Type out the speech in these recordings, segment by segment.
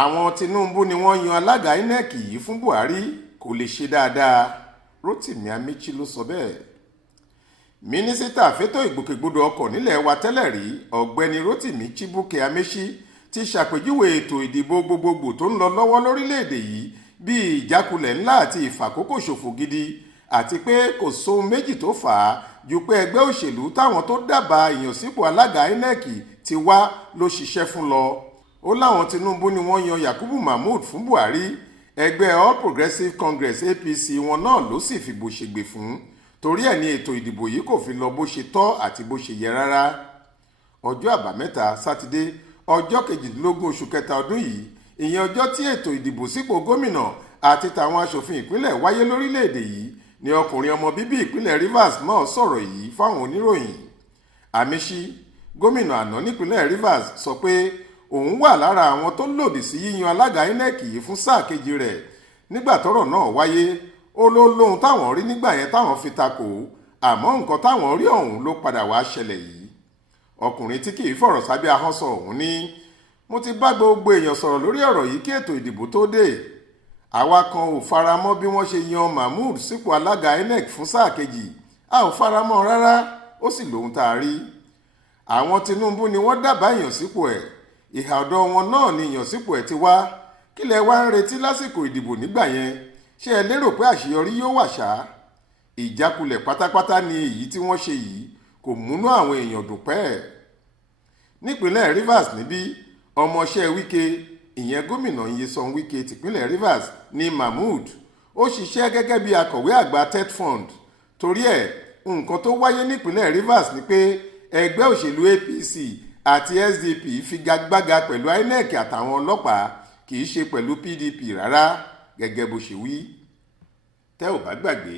Àwọn Tinubu ni wọ́n yan alága Inec yìí fún Buhari kò lè ṣe dáadáa. Daadaa-Amaechi ló sọ bẹ́ẹ̀. Mínísítà fétò ìgbòkègbodò ọkọ̀ nílẹ̀ wa tẹ́lẹ̀ rí ọ̀gbẹ́ni Daadaa-Amaechi ti ṣàpèjúwe ètò ìdìbò gbogbogbò tó ń lọ lọ́wọ́ lórílẹ̀‐èdè yìí bí ìjákulẹ̀ ńlá àti ìfàkókò ṣòfò gidi, àti pé kò sóhun méjì tó fà á ju pé ẹgbẹ́ òṣèlú táwọn tó dábàá ìyànsípò alága Inec ti wá ló ṣiṣẹ́ fún lọ. Ó láwọn Tinubu ni wọ́n yan Yakubu Mahmood fún Buhari, ẹgbẹ́ All Progressives Congress APC wọn náà ló sì fìbò ṣègbè fún, torí ẹ̀ ní ètò ìdìbò yìí kò fi lọ bó ṣe tọ́ àti bó ṣe yẹ rárá. Ọjọ́ àbámẹ́ta sátidé ọjọ́ 18 oṣù kẹta ọdún yìí, ìyẹn ọjọ́ tí ètò ìdìbò sípò gómìnà àti tàwọn aṣòfin ìpínlẹ̀ wáyé lórílẹ̀‐èdè yìí, ni ọkùnrin ọmọ bíbí ìpínlẹ̀ Rivers náà sọ̀rọ̀ yìí fáwọn oníròyìn. Amaechi, gómìnà àná nípínlẹ̀ Rivers, sọ pé òun wà lára àwọn tó lòdì sí yíyan alága Inec yìí fún sáà kejì rẹ̀. Nígbà tọ́rọ̀ náà wáyé, ó lóhun táwọn rí nígbà yẹn táwọn fi takò, àmọ́ nǹkan táwọn rí ọ̀hún ló padà wá ṣẹlẹ̀ yìí. Ọkùnrin tí kì í fọ̀rọ̀ sábẹ́ ahọ́n sọ ọ̀hún ní, mo ti bá gbogbo èèyàn sọ̀rọ̀ lórí ọ̀rọ̀ yìí kí ètò ìdìbò tó dé. Àwa kan ò faramọ́ bí wọ́n ṣe yan Mahmood sípò alága Inec fún sáà kejì, a ò faramọ́ rárá, ó sì lóhun tá a rí. Àwọn Tinubu ni wọ́n dábàá ìyànsípò ẹ̀, ìhà ọ̀dọ̀ wọn náà ni ìyànsípò ẹ̀ ti wá. Kí lẹ wá ń retí lásìkò ìdìbò nígbà yẹn? Ṣé ẹ lérò pé àṣeyọrí yóò wà ṣá? Ìjákulẹ̀ pátápátá ni èyí tí wọ́n ṣe yìí, kò múnú àwọn èèyàn dùn pẹ́ẹ́. Nípínlẹ̀ Rivers níbí, ọmọọṣẹ́ Wike, ìyẹn gómìnà Nyesom Wike tìpínlẹ̀ Rivers, ní Mahmood. Ó ṣiṣẹ́ gẹ́gẹ́ bí akọ̀wé àgbà TED Fund. Torí ẹ̀, nǹkan tó wáyé nípínlẹ̀ Rivers ni pé ẹgbẹ́ òṣèlú APC àti SDP figagbága pẹ̀lú Inec àtàwọn ọlọ́pàá, kì í ṣe pẹ̀lú PDP rárá, gẹ́gẹ́ bó ṣe wí. Tẹ́ ò bá gbàgbé,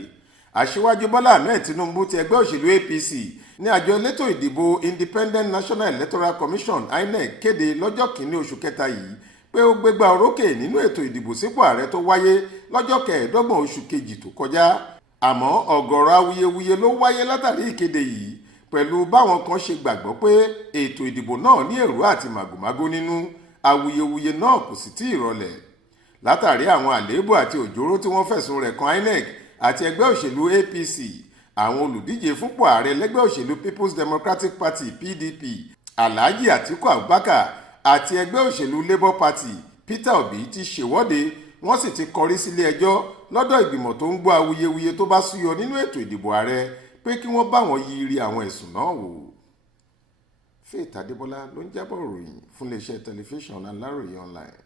Aṣíwájú Bọ́lá Ahmed Tinubu ti ẹgbẹ́ òṣèlú APC ní àjọ elétò ìdìbò Independent National Electoral Commission INEC kéde lọ́jọ́ 1 oṣù kẹta yìí pé ó gbégbá orókè nínú ètò ìdìbò sípò ààrẹ tó wáyé lọ́jọ́ 25 oṣù kejì tó kọjá. Àmọ́ ọ̀gọ̀rọ̀ awuyewuye ló wáyé látàrí ìkéde yìí, pẹ̀lú báwọn kan ṣe gbàgbọ́ pé ètò ìdìbò náà ní èrú àti màgòmágó nínú. Awuyewuye náà kò sì tí ì rọlẹ̀ látàrí àwọn àléébù àti òjòrò tí wọ́n fẹ̀sùn rẹ̀ kan INEC àti ẹgbẹ́ òṣèlú APC. Àwọn olùdíje fúnpò ààrẹ lẹ́gbẹ́ òṣèlú People's Democratic Party PDP, Alhaji Atiku Abubakar, àti ẹgbẹ́ òṣèlú Labour Party Peter Obi ti ṣèwọ́de, wọ́n sì ti kọrí sílé ẹjọ́ lọ́dọ̀ ìgbìmọ̀ tó ń gbọ́ awuyewuye tó bá súyọ nínú ètò ìdìbò ààrẹ pé kí wọ́n bá wọn yiri àwọn ẹ̀sùn náà wò. Faith Adébọ́lá ló ń jábọ̀ ròyìn fún iléeṣẹ́ tẹlifíṣàn Aláròyé online.